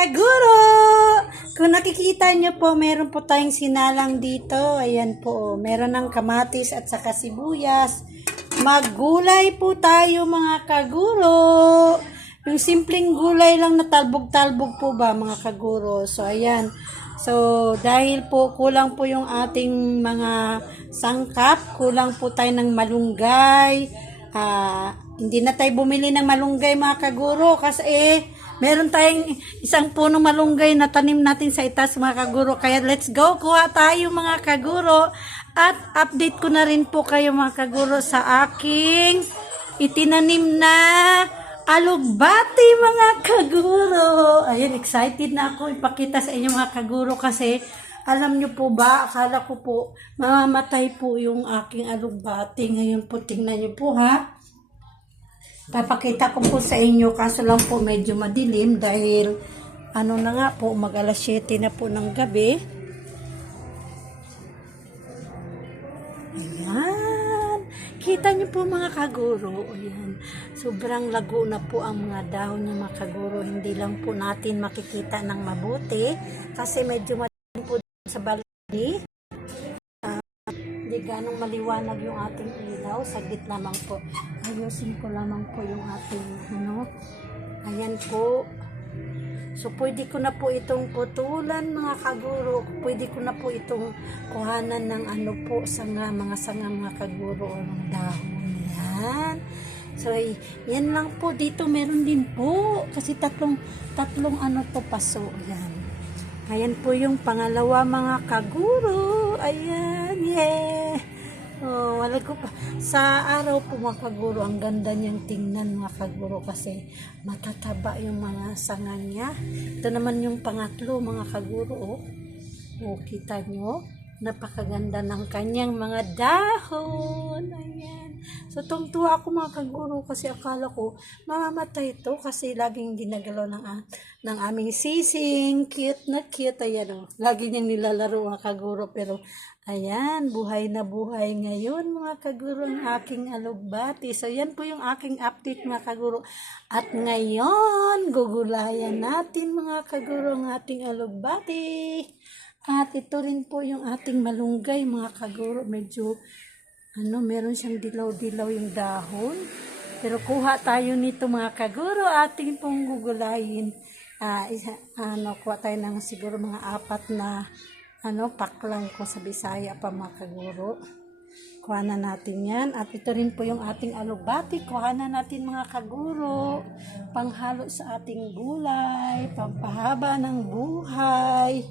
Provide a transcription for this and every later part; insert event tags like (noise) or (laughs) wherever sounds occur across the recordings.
kaguro! Kung nakikita nyo po, meron po tayong sinalang dito. Ayan po, meron ng kamatis at saka sibuyas. Maggulay po tayo mga kaguro. Yung simpleng gulay lang na talbog-talbog po ba mga kaguro. So ayan. So dahil po kulang po yung ating mga sangkap, kulang po tayo ng malunggay. Ah, hindi na tayo bumili ng malunggay mga kaguro kasi eh, meron tayong isang puno malunggay na tanim natin sa itas mga kaguro. Kaya let's go, kuha tayo mga kaguro. At update ko na rin po kayo mga kaguro sa aking itinanim na alugbati mga kaguro. Ayun, excited na ako ipakita sa inyo mga kaguro kasi alam nyo po ba, akala ko po mamamatay po yung aking alugbati. Ngayon po, tingnan nyo po ha. Papakita ko po sa inyo, kaso lang po medyo madilim dahil ano na nga po, mag alas 7 na po ng gabi. Ayan. Kita niyo po mga kaguro. Ayan. Sobrang lago na po ang mga dahon ng mga kaguro. Hindi lang po natin makikita ng mabuti kasi medyo madilim po sa baldi. Ganong maliwanag yung ating ilaw. Saglit lamang po. Ayusin ko lamang po yung ating ano. Ayan po. So, pwede ko na po itong putulan, mga kaguro. Pwede ko na po itong kuhanan ng ano po, sanga, mga sanga, mga kaguro, o mga dahon. Yan. So, yan lang po. Dito meron din po. Kasi tatlong, tatlong ano to paso. Yan. Ayan po yung pangalawa, mga kaguro. Ayan. Yeah. Oh, wala ko pa. Sa araw po mga kaguro, ang ganda niyang tingnan mga kaguro kasi matataba yung mga sanga niya. Ito naman yung pangatlo mga kaguro. Oh, oh kita nyo? Napakaganda ng kanyang mga dahon. Ayan. So, tungtuwa ako mga kaguro kasi akala ko mamamatay ito kasi laging ginagalaw ng, ng aming sising. Cute na cute. Ayan oh. Lagi niyang nilalaro mga kaguro pero Ayan, buhay na buhay ngayon mga kaguro ang aking alugbati. So yan po yung aking update mga kaguro. At ngayon, gugulayan natin mga kaguro ang ating alugbati. At ito rin po yung ating malunggay mga kaguro. Medyo, ano, meron siyang dilaw-dilaw yung dahon. Pero kuha tayo nito mga kaguro. Ating pong gugulayin. Isa, ano, kuha tayo ng siguro mga apat na ano, paklang ko sa Bisaya pa mga kaguro. Kuha na natin yan. At ito rin po yung ating alubati. Kuha na natin mga kaguro. Panghalo sa ating gulay. Pampahaba ng buhay.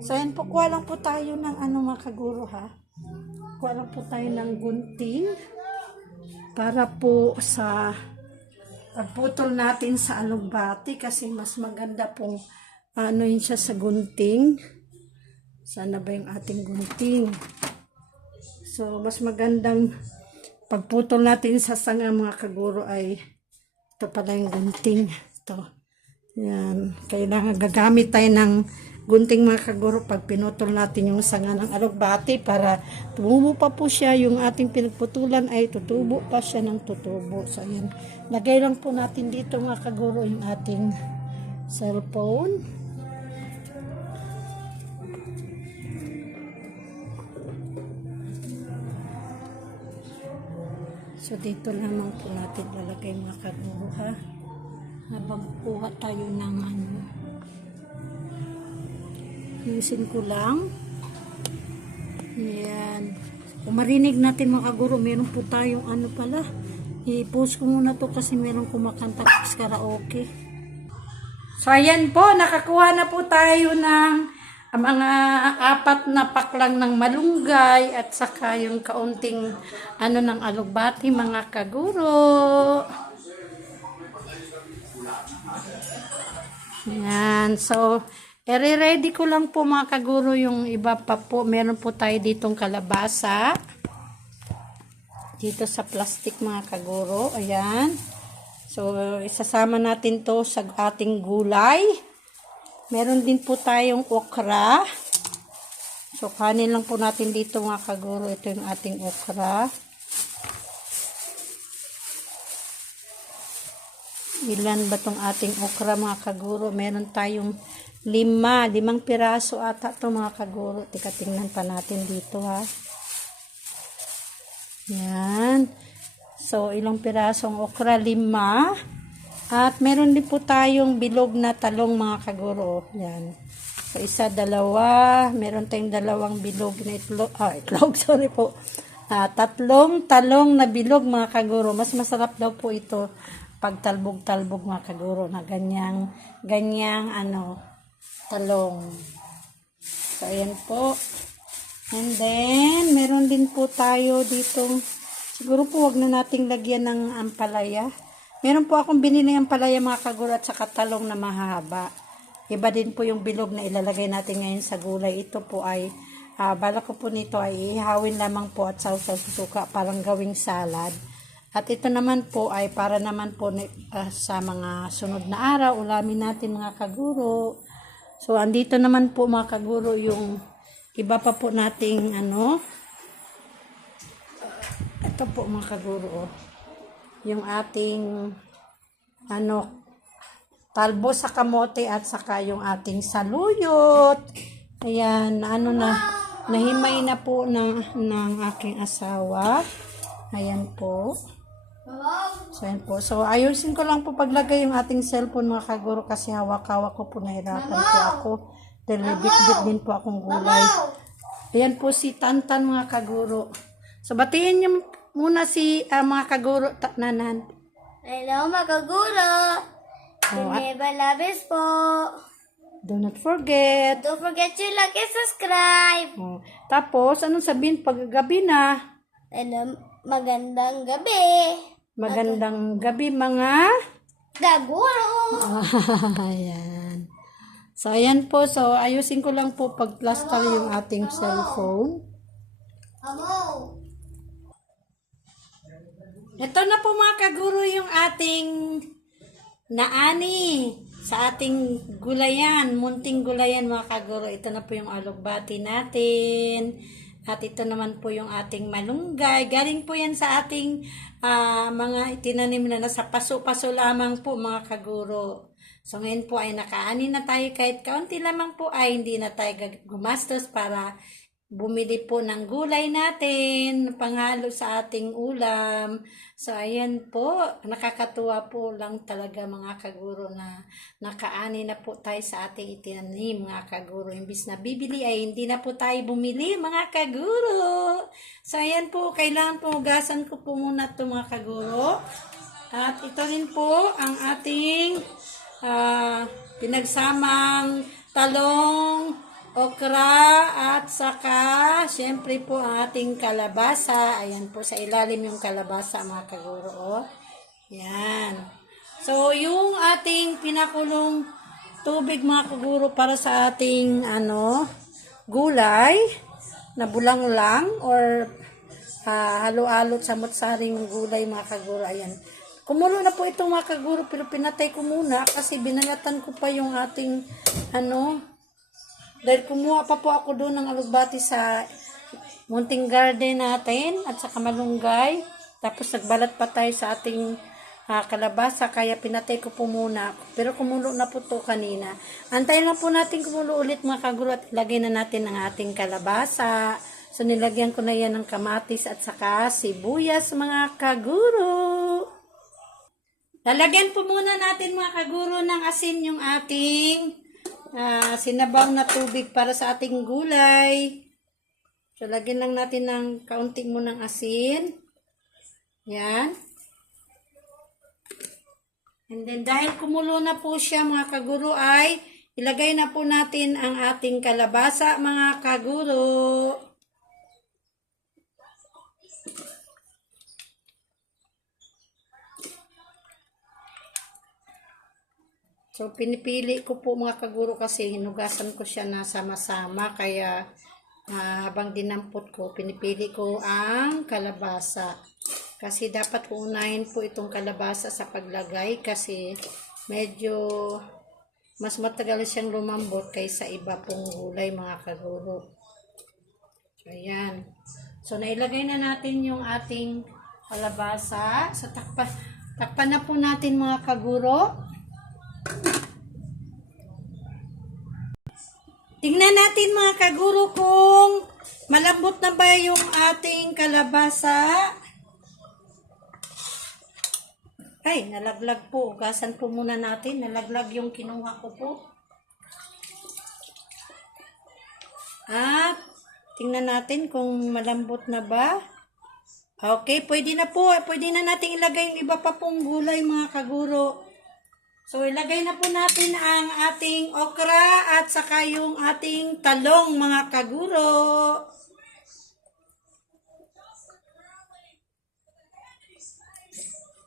So, yan po. Kuha lang po tayo ng ano mga kaguro ha. Kuha lang po tayo ng gunting. Para po sa pagputol natin sa alugbati kasi mas maganda pong ano yun siya sa gunting. Sana ba yung ating gunting? So, mas magandang pagputol natin sa sanga mga kaguro ay ito pala yung gunting. Ito. Yan. Kailangan gagamit tayo ng gunting mga kaguro pag pinutol natin yung sanga ng alugbati para tumubo pa po siya. Yung ating pinagputulan ay tutubo pa siya ng tutubo. So, yan. Lagay lang po natin dito mga kaguro yung ating cellphone. So, dito lamang po natin lalagay mga kaguro ha. Habang kuha tayo ng ano. Yusin ko lang. Yan. Kung marinig natin mga kaguro, meron po tayong ano pala. I-post ko muna to kasi meron kumakanta sa karaoke. So, ayan po, nakakuha na po tayo ng mga apat na paklang ng malunggay at saka yung kaunting ano ng alugbati mga kaguro. Yan. So, ere-ready ko lang po mga kaguro yung iba pa po. Meron po tayo ditong kalabasa. Dito sa plastic mga kaguro. Ayan. So, isasama natin to sa ating gulay. Meron din po tayong okra. So, kanin lang po natin dito mga kaguro. Ito yung ating okra. Ilan ba tong ating okra mga kaguro. Meron tayong lima, limang piraso ata to mga kaguro. Tika tingnan pa natin dito ha. Yan. So, ilang pirasong okra? Lima. At meron din po tayong bilog na talong mga kaguro. Yan. So, isa, dalawa. Meron tayong dalawang bilog na itlog. Ah, itlog, (laughs) sorry po. Ah, tatlong talong na bilog mga kaguro. Mas masarap daw po ito pag talbog-talbog mga kaguro na ganyang, ganyang ano, talong. So, ayan po. And then, meron din po tayo dito. Siguro po wag na nating lagyan ng ampalaya. Meron po akong binili ng ampalaya mga kaguro at saka talong na mahaba. Iba din po yung bilog na ilalagay natin ngayon sa gulay. Ito po ay, ah, bala ko po nito ay ihawin lamang po at sausaw sa suka parang gawing salad. At ito naman po ay para naman po ah, sa mga sunod na araw, ulamin natin mga kaguro. So, andito naman po mga kaguro yung iba pa po nating ano. Ito po mga kaguro. oh. Yung ating ano talbo sa kamote at saka yung ating saluyot. Ayan, ano na, nahimay na po ng, ng aking asawa. Ayan po. So, ayan po. So, ayusin ko lang po paglagay yung ating cellphone mga kaguro kasi hawak-hawak ko po nahirapan po ako. Dahil bit-bit din po akong gulay. Ayan po si Tantan mga kaguro. So, batiin niyo muna si ah, mga kaguro nanan. Hello, magagulo! Oh, Never labis po! Do not forget. Don't forget to like and subscribe! Oh. Tapos, anong sabihin pag gabi na? Hello, magandang gabi! Magandang gabi mga... Gaguro! (laughs) ayan. So, ayan po. So, ayusin ko lang po pag-plaster yung ating cellphone. Amo! Ito na po mga kaguro yung ating naani sa ating gulayan, munting gulayan mga kaguro. Ito na po yung alugbati natin. At ito naman po yung ating malunggay. Galing po yan sa ating ah, mga itinanim na nasa paso-paso lamang po mga kaguro. So ngayon po ay nakaani na tayo kahit kaunti lamang po ay hindi na tayo gumastos para bumili po ng gulay natin, panghalo sa ating ulam. So, ayan po, nakakatuwa po lang talaga mga kaguro na nakaani na po tayo sa ating itinanim mga kaguro. Imbis na bibili ay hindi na po tayo bumili mga kaguro. So, ayan po, kailangan po hugasan ko po muna ito mga kaguro. At ito rin po ang ating ah, pinagsamang talong, okra at saka syempre po ang ating kalabasa. Ayan po sa ilalim yung kalabasa mga kaguro. Oh. Yan. So yung ating pinakulong tubig mga kaguro para sa ating ano gulay na bulang lang or ah, halo-halo sa mutsaring gulay mga kaguro. Ayan. Kumulo na po itong mga kaguro pero pinatay ko muna kasi binalatan ko pa yung ating ano dahil kumuha pa po ako doon ng alugbati sa munting garden natin at sa kamalunggay. Tapos nagbalat pa tayo sa ating ah, kalabasa kaya pinatay ko po muna. Pero kumulo na po to kanina. Antayin lang po natin kumulo ulit mga kaguro at ilagay na natin ang ating kalabasa. So nilagyan ko na yan ng kamatis at saka sibuyas mga kaguro. Lalagyan po muna natin mga kaguro ng asin yung ating ah, sinabaw na tubig para sa ating gulay. So, lagyan lang natin ng kaunting munang asin. Yan. And then, dahil kumulo na po siya mga kaguro ay ilagay na po natin ang ating kalabasa mga kaguro. So, pinipili ko po mga kaguro kasi hinugasan ko siya na sama-sama. Kaya, ah, habang dinampot ko, pinipili ko ang kalabasa. Kasi dapat unahin po itong kalabasa sa paglagay kasi medyo mas matagal siyang lumambot kaysa iba pong gulay mga kaguro. Ayan. So, nailagay na natin yung ating kalabasa. So, takpan. Takpan na po natin mga kaguro. Tingnan natin mga kaguro kung malambot na ba yung ating kalabasa. Ay, nalaglag po. Ugasan po muna natin. Nalaglag yung kinuha ko po. At, tingnan natin kung malambot na ba. Okay, pwede na po. Pwede na natin ilagay yung iba pa pong gulay mga kaguro. So, ilagay na po natin ang ating okra at saka yung ating talong mga kaguro.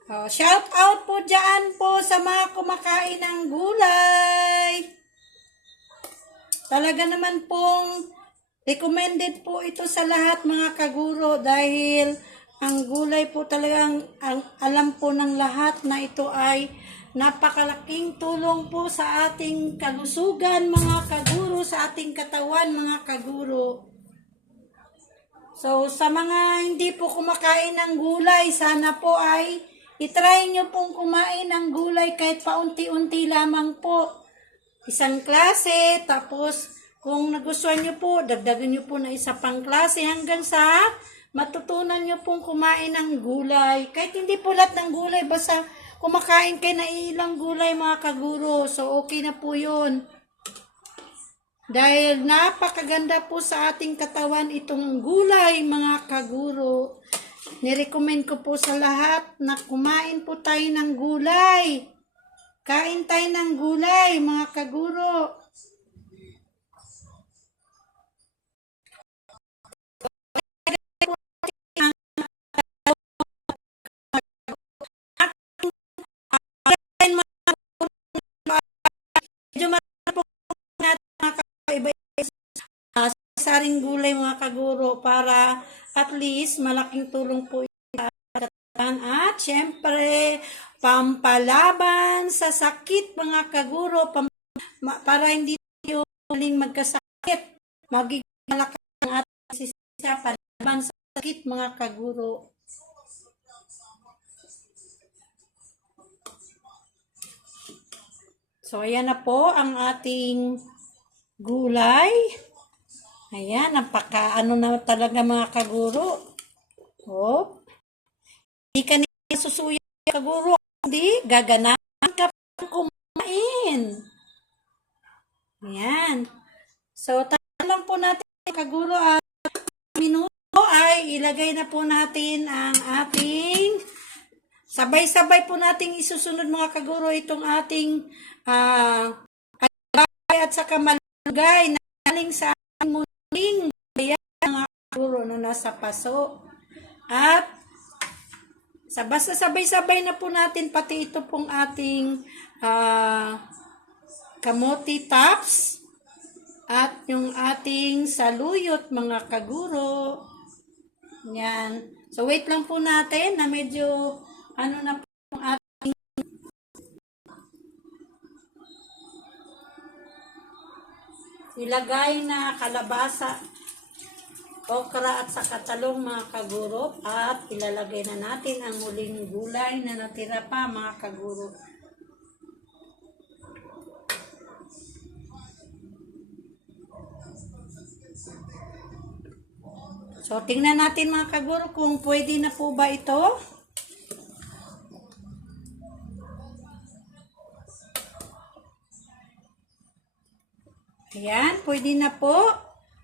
Oh, shout out po dyan po sa mga kumakain ng gulay. Talaga naman pong recommended po ito sa lahat mga kaguro dahil ang gulay po talagang ang alam po ng lahat na ito ay napakalaking tulong po sa ating kalusugan mga kaguro, sa ating katawan mga kaguro. So, sa mga hindi po kumakain ng gulay, sana po ay itry nyo pong kumain ng gulay kahit paunti-unti lamang po. Isang klase, tapos kung nagustuhan nyo po, dagdagan nyo po na isa pang klase hanggang sa matutunan nyo pong kumain ng gulay. Kahit hindi po lahat ng gulay, basta kumakain kayo na ilang gulay mga kaguro. So, okay na po yun. Dahil napakaganda po sa ating katawan itong gulay, mga kaguro. Nirecommend ko po sa lahat na kumain po tayo ng gulay. Kain tayo ng gulay, mga kaguro. Saring gulay mga kaguro para at least malaking tulong po katawan. At syempre, pampalaban sa sakit mga kaguro pam, para hindi tayo muling magkasakit. Magiging malakas ang ating sisya palaban sa sakit mga kaguro. So, ayan na po ang ating gulay. Ayan, napaka ano na talaga mga kaguro. Oh. Hindi ka nila susuya kaguro. Hindi, gaganahan ka pang kumain. Ayan. So, lang po natin kaguro at minuto ay ilagay na po natin ang ating sabay-sabay po nating isusunod mga kaguro itong ating ah at saka malugay na galing sa ating muling bayan mga kaguro na nasa paso. At sa basta sabay-sabay na po natin pati ito pong ating ah kamote tops at yung ating saluyot mga kaguro. Yan. So wait lang po natin na medyo ano na po yung ating ilagay na kalabasa, okra at saka talong mga kaguro at ilalagay na natin ang muling gulay na natira pa mga kaguro. So, tingnan natin mga kaguro kung pwede na po ba ito. Ayan, pwede na po.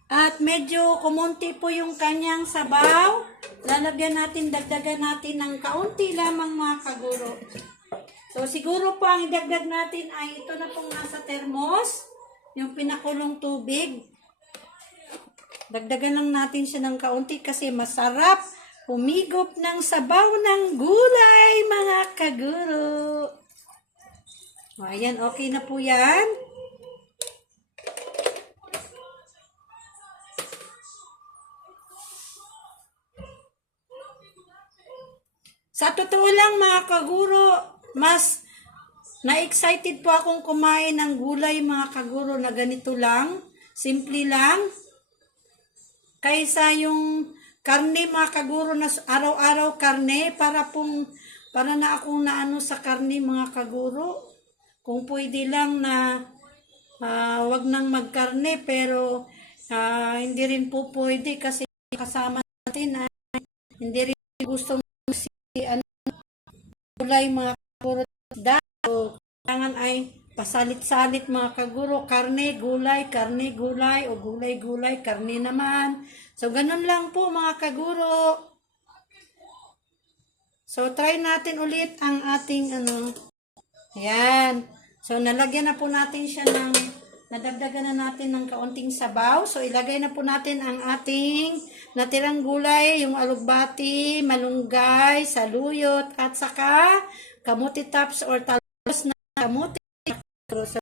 At medyo kumunti po yung kanyang sabaw. Lalagyan natin, dagdagan natin ng kaunti lamang mga kaguro. So, siguro po ang idagdag natin ay ito na pong nasa termos. Yung pinakulong tubig. Dagdagan lang natin siya ng kaunti kasi masarap humigop ng sabaw ng gulay, mga kaguro. O, ayan, okay na po yan. Sa totoo lang mga kaguro, mas na-excited po akong kumain ng gulay mga kaguro na ganito lang, simple lang, kaysa yung karne mga kaguro na araw-araw karne para pong para na akong naano sa karne mga kaguro. Kung pwede lang na ah, wag nang magkarne pero ah, hindi rin po pwede kasi kasama natin ay hindi rin gusto ano gulay mga kaguro dahil kailangan ay pasalit-salit mga kaguro, karne, gulay, karne, gulay, o gulay, gulay, karne naman. So, ganun lang po mga kaguro. So, try natin ulit ang ating ano. Ayan. So, nalagyan na po natin siya ng, nadagdagan na natin ng kaunting sabaw. So, ilagay na po natin ang ating natirang gulay, yung alugbati, malunggay, saluyot, at saka kamuti tops or talos na kamuti. So,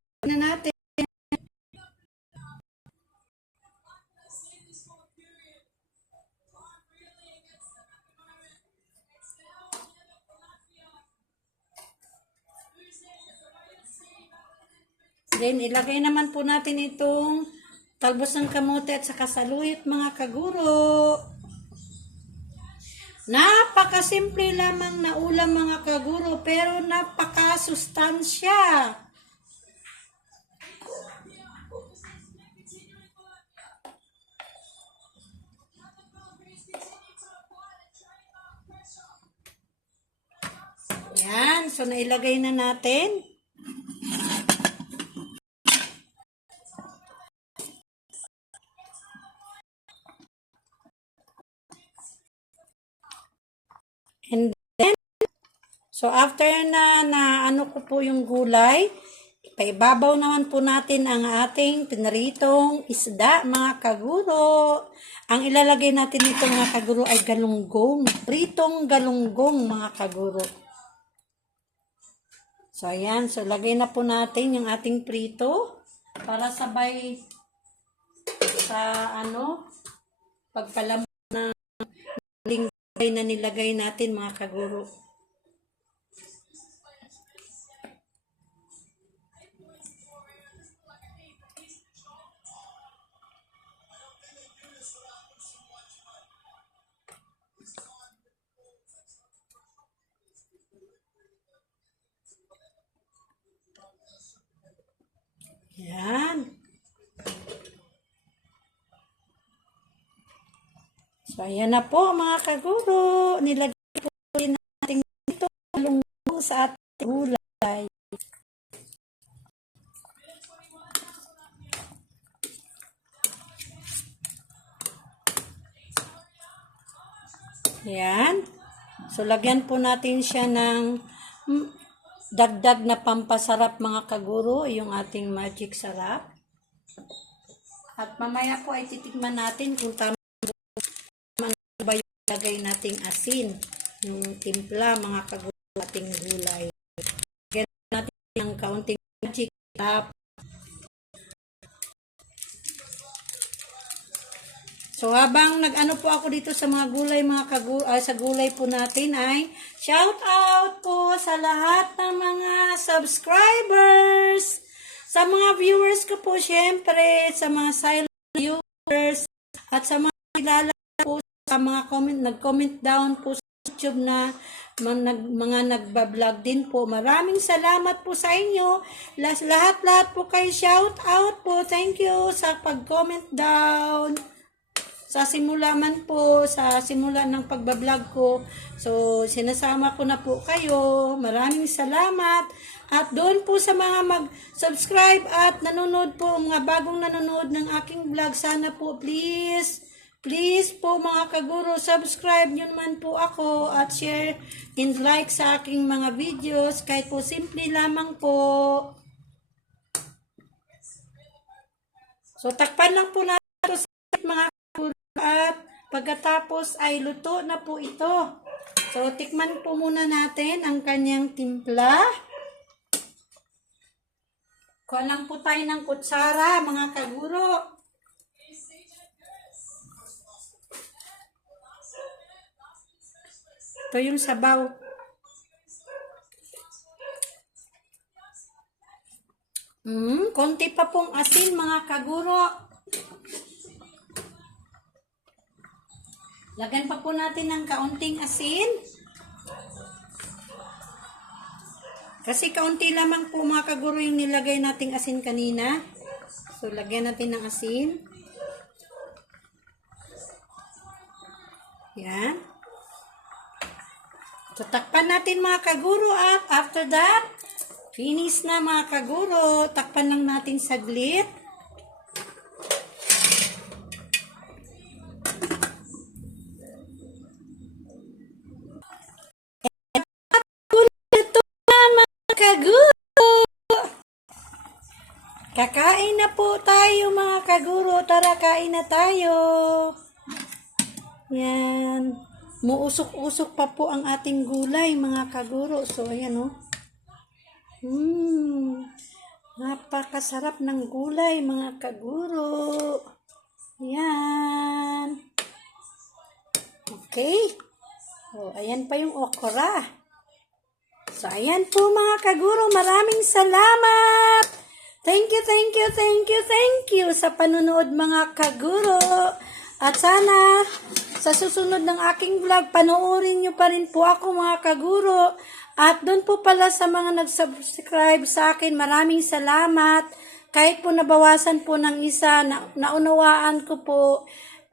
Then, ilagay naman po natin itong talbos ng kamote at saka saluyot mga kaguro. Napakasimple lamang na ulam mga kaguro pero napakasustansya. Yan, so nailagay na natin. And then, so after na, na ano ko po yung gulay, paibabaw naman po natin ang ating pinaritong isda, mga kaguro. Ang ilalagay natin dito mga kaguro ay galunggong. Pritong galunggong, mga kaguro. So, ayan. So, lagay na po natin yung ating prito para sabay sa ano, pagpalam ng linggay na nilagay natin mga kaguro. Yan. So, ayan na po mga kaguro. Nilagay po rin natin ito sa ating gulay. Yan. So, lagyan po natin siya ng dagdag na pampasarap mga kaguro, yung ating magic sarap. At mamaya po ay titikman natin kung tama ba yung lagay nating asin, yung timpla, mga kagulay ating gulay. Lagyan natin ng kaunting magic tap. So habang nag-ano po ako dito sa mga gulay, mga kagu ah, sa gulay po natin ay shout out po sa lahat ng mga subscribers, sa mga viewers ko po syempre, sa mga silent viewers, at sa mga kilala po sa mga comment, nag-comment down po sa YouTube na mga, nag, mga nagbablog din po. Maraming salamat po sa inyo. Lahat-lahat po kayo shout out po. Thank you sa pag-comment down sa simula man po, sa simula ng pagbablog ko. So, sinasama ko na po kayo. Maraming salamat. At doon po sa mga mag-subscribe at nanonood po, mga bagong nanonood ng aking vlog, sana po please, please po mga kaguro, subscribe nyo naman po ako at share and like sa aking mga videos, kahit po simple lamang po. So, takpan lang po natin ito sa mga kaguro at pagkatapos ay luto na po ito. So, tikman po muna natin ang kanyang timpla. Kuha lang po tayo ng kutsara, mga kaguro. Ito yung sabaw. Hmm, konti pa pong asin, mga kaguro. Lagyan pa po natin ng kaunting asin. Kasi kaunti lamang po mga kaguro yung nilagay nating asin kanina. So, lagyan natin ng asin. Yan. So, natin mga kaguro at after that, finish na mga kaguro. Takpan lang natin saglit. Ito na mga kaguro. Kakain na po tayo mga kaguro. Tara, kain na tayo. Yan. Muusok-usok pa po ang ating gulay mga kaguro. So, ayan o. Hmm. Napakasarap ng gulay mga kaguro. Yan. Okay. Oh, ayan pa yung okra. So, ayan po mga kaguro. Maraming salamat. Thank you, thank you, thank you, thank you sa panunood mga kaguro. At sana sa susunod ng aking vlog, panoorin nyo pa rin po ako mga kaguro. At doon po pala sa mga nag-subscribe sa akin, maraming salamat. Kahit po nabawasan po ng isa, na, naunawaan ko po.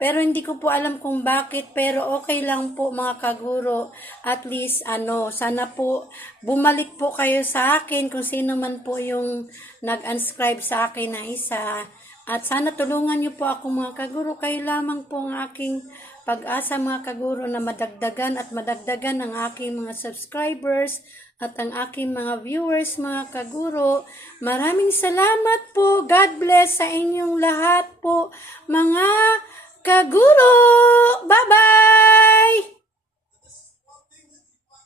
Pero hindi ko po alam kung bakit, pero okay lang po mga kaguro. At least, ano, sana po bumalik po kayo sa akin kung sino man po yung nag-unscribe sa akin na isa. At sana tulungan niyo po ako mga kaguro. Kayo lamang po ang aking pag-asa mga kaguro na madagdagan at madagdagan ang aking mga subscribers at ang aking mga viewers mga kaguro. Maraming salamat po. God bless sa inyong lahat po mga kaguro. Bye-bye!